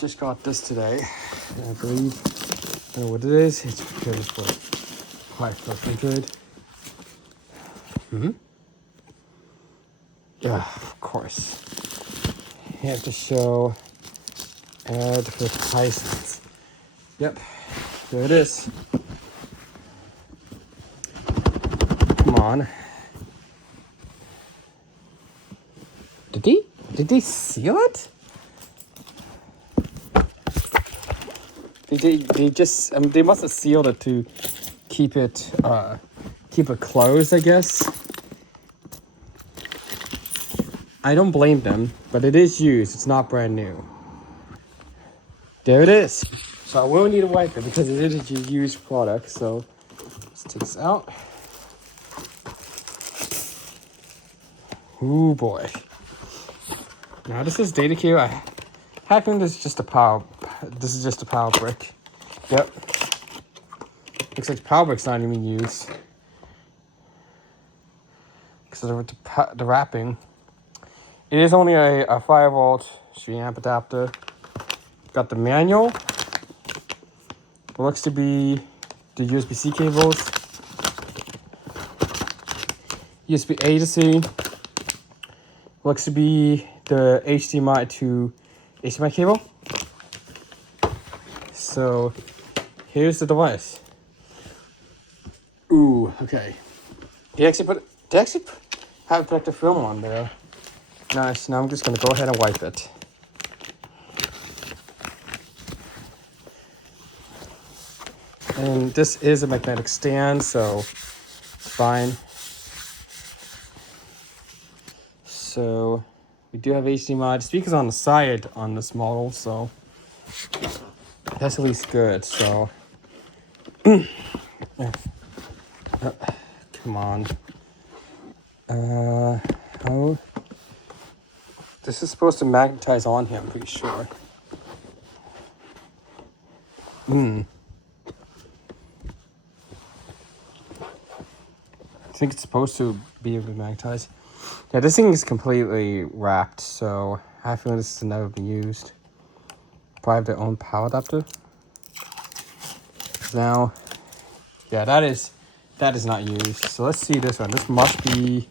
Just got this today. I believe I don't know what it is. It's good for 500. Yeah, of course. You have to show advertisements. Yep, there it is. Come on. Did they seal it? They just they must have sealed it to keep it closed, I guess. I don't blame them, but it is used. It's not brand new. There it is. So I will need to wipe it because it is a used product. So let's take this out. Ooh boy. Now this is data cable. I think this is just a power. This is just a power brick. Yep. Looks like the power brick's not even used because of the wrapping. It is only a 5-volt 3-amp adapter. Got the manual. It looks to be the USB-C cables. USB-A to C. Looks to be the HDMI to HDMI cable. So here's the device. Ooh, okay. They actually have protective film on there. Nice. Now I'm just gonna go ahead and wipe it. And this is a magnetic stand, so it's fine. So we do have HDMI. The speaker's on the side on this model, so that's at least good. So come on. Oh, this is supposed to magnetize on here, I'm pretty sure. I think it's supposed to be able to magnetize. Yeah, this thing is completely wrapped, so I have a feeling this has never been used. Probably have their own power adapter. Now, yeah, that is not used. So let's see this one. This must be,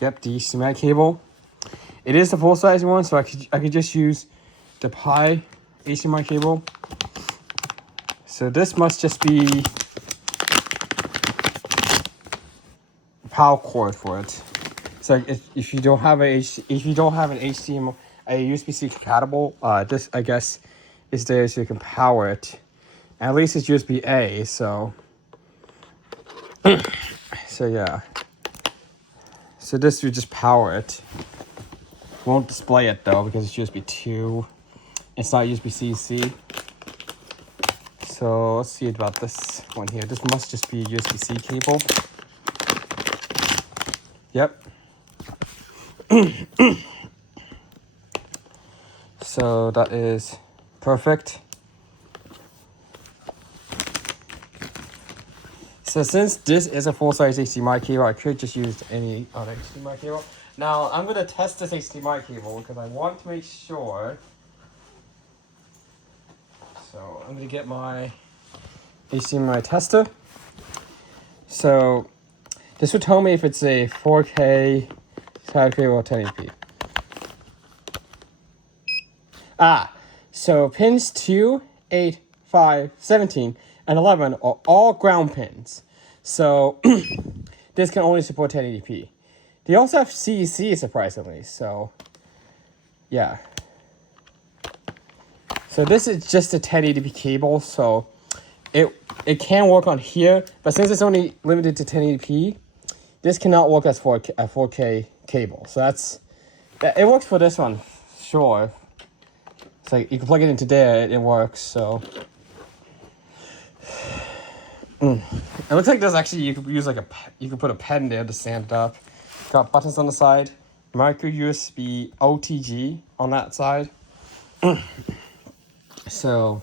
yep, the HDMI cable. It is the full size one, so I could just use the Pi HDMI cable. So this must just be power cord for it. So if you don't have an HDMI, a USB-C compatible, this I guess is there so you can power it. And at least it's USB-A, so yeah. So this would just power it. Won't display it though because it's USB 2. It's not USB-C. So let's see about this one here. This must just be a USB-C cable. Yep. So that is perfect. So since this is a full-size HDMI cable, I could just use any other HDMI cable. Now I'm going to test this HDMI cable because I want to make sure. So I'm going to get my HDMI tester. So this would tell me if it's a 4K cable or 1080p. So pins 2, 8, 5, 17, and 11 are all ground pins. So this can only support 1080p. They also have CEC surprisingly, so yeah. So this is just a 1080p cable, so it can work on here, but since it's only limited to 1080p, this cannot work as a 4K cable. So it works for this one, sure. It's like you can plug it into there, it works. So it looks like there's actually you could use you could put a pen there to stand it up. Got buttons on the side, micro USB OTG on that side. So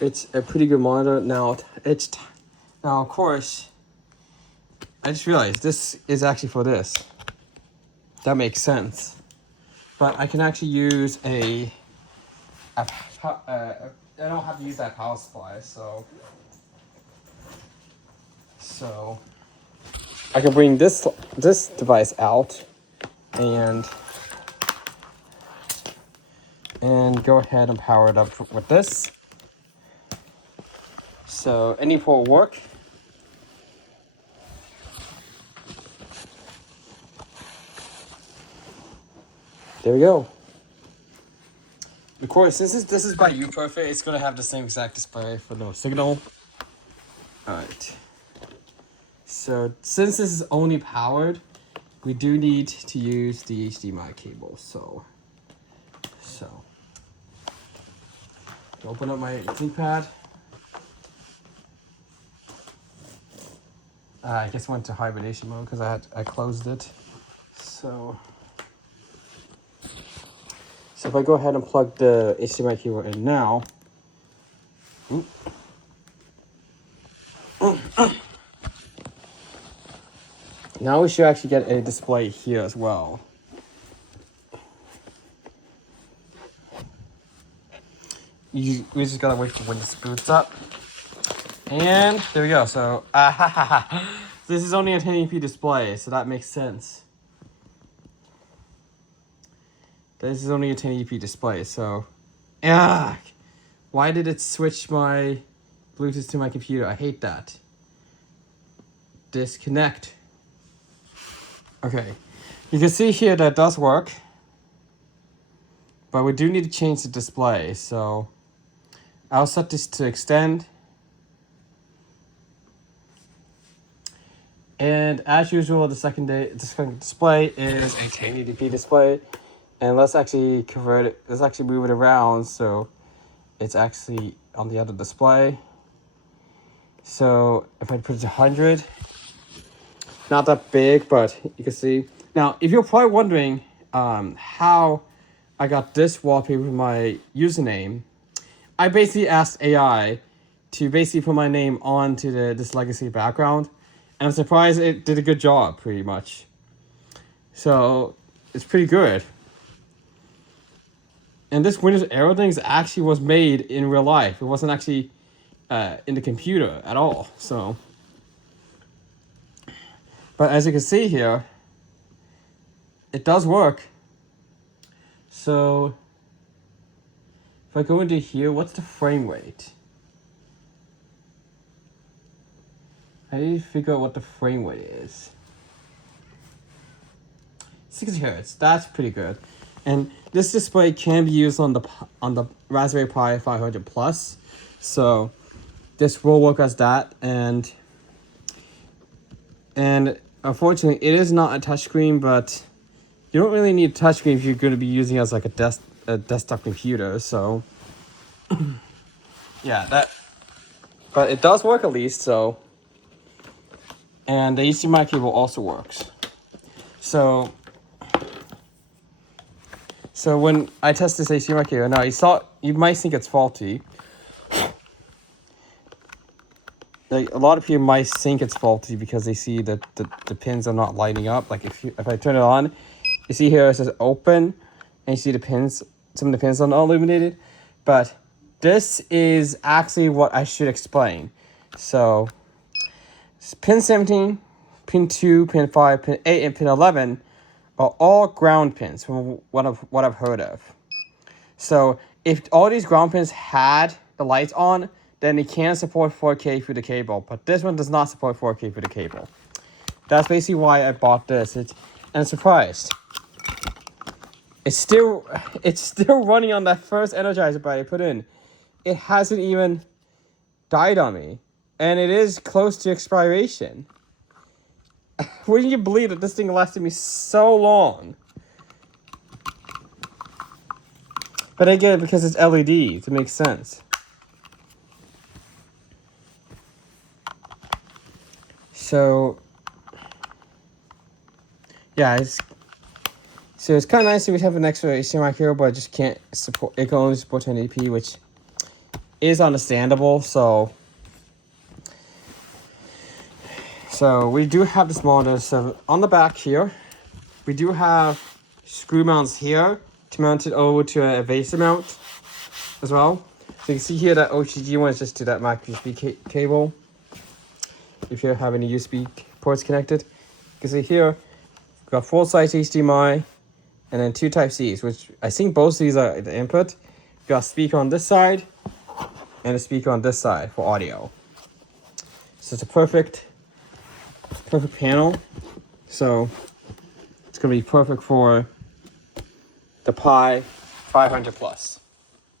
it's a pretty good monitor. Now of course, I just realized this is actually for this. That makes sense. But I can actually use I don't have to use that power supply, so I can bring this device out and go ahead and power it up with this. So any port will work. There we go. Of course, since this is by UPerfect, it's gonna have the same exact display for no signal. Alright. So since this is only powered, we do need to use the HDMI cable. So open up my ThinkPad. I guess I went to hibernation mode because I closed it. So if I go ahead and plug the HDMI cable in now, now we should actually get a display here as well. We just gotta wait for when this boots up. And there we go. So, this is only a 1080p display, so that makes sense. This is only a 1080p display, so... why did it switch my Bluetooth to my computer? I hate that. Disconnect. Okay. You can see here that does work. But we do need to change the display, so... I'll set this to extend. And as usual, the second display is a 1080p display. And let's actually convert it, let's actually move it around so it's actually on the other display. So if I put it to 100, not that big, but you can see. Now, if you're probably wondering how I got this wallpaper with my username, I basically asked AI to basically put my name onto this legacy background. And I'm surprised it did a good job, pretty much. So it's pretty good. And this Windows Arrow thing actually was made in real life. It wasn't actually in the computer at all. So, but as you can see here, it does work. So if I go into here, what's the frame rate? I need to figure out what the frame rate is. 60 Hertz, that's pretty good. And this display can be used on the Raspberry Pi 500 Plus. So this will work as that. And unfortunately, it is not a touchscreen, but you don't really need a touchscreen if you're going to be using it as like a desktop computer. So yeah, but it does work at least. So, and the HDMI cable also works. So when I test this HDMI cable, now you might think it's faulty. Like a lot of people might think it's faulty because they see that the pins are not lighting up. Like if I turn it on, you see here it says open, and you see the pins. Some of the pins are not illuminated, but this is actually what I should explain. So pin 17, pin 2, pin 5, pin 8, and pin 11 are all ground pins from what I've heard of. So if all these ground pins had the lights on, then it can support 4K through the cable. But this one does not support 4K through the cable. That's basically why I bought this. And I'm surprised. It's still running on that first Energizer body I put in. It hasn't even died on me. And it is close to expiration. Wouldn't you believe that this thing lasted me so long? But I get it because it's LED. It makes sense. So yeah, it's kind of nice that we have an extra HDMI cable, but it just can't support. It can only support 1080p, which is understandable. So So we do have this monitor. So on the back here, we do have screw mounts here to mount it over to a VESA mount as well. So you can see here that OTG one is just to that micro USB cable. If you have any USB ports connected, you can see here, we've got 4 sides HDMI and then 2 Type-Cs, which I think both of these are the input. We've got a speaker on this side and a speaker on this side for audio. So it's a perfect panel. So it's gonna be perfect for the Pi 500 Plus.